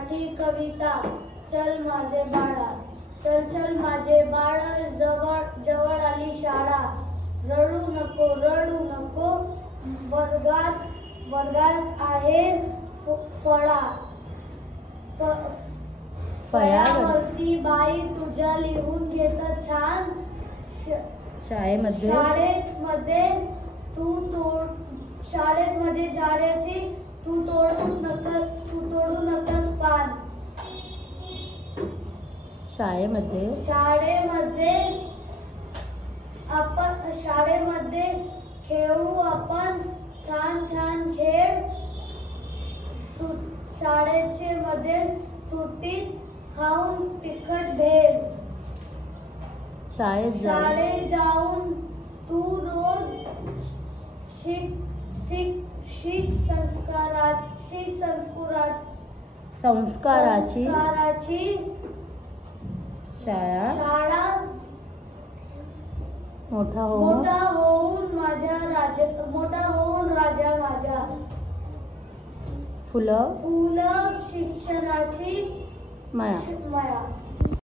मराठी कविता। चल माझे बाळा, चल चल माझे बाळ, जवळ जवळ आली शाळा। रडू नको रडू नको, वर्गात वर्गात आहे फळा। फळ्यावरती बाई तुझ्या लिहून घेत छान। शाळेमध्ये झाडाची तू तोडू नकोस पान। शाळेमध्ये खेळू आपण छान छान खेळ। शाळेचे मध्ये सुट्टीत खाऊन तिखट भेळ। शाळेत जाऊन तू रोज शिक संस्काराची शाळा। मोठा होऊन राजा माझा। फुलं शिक्षणाची माया।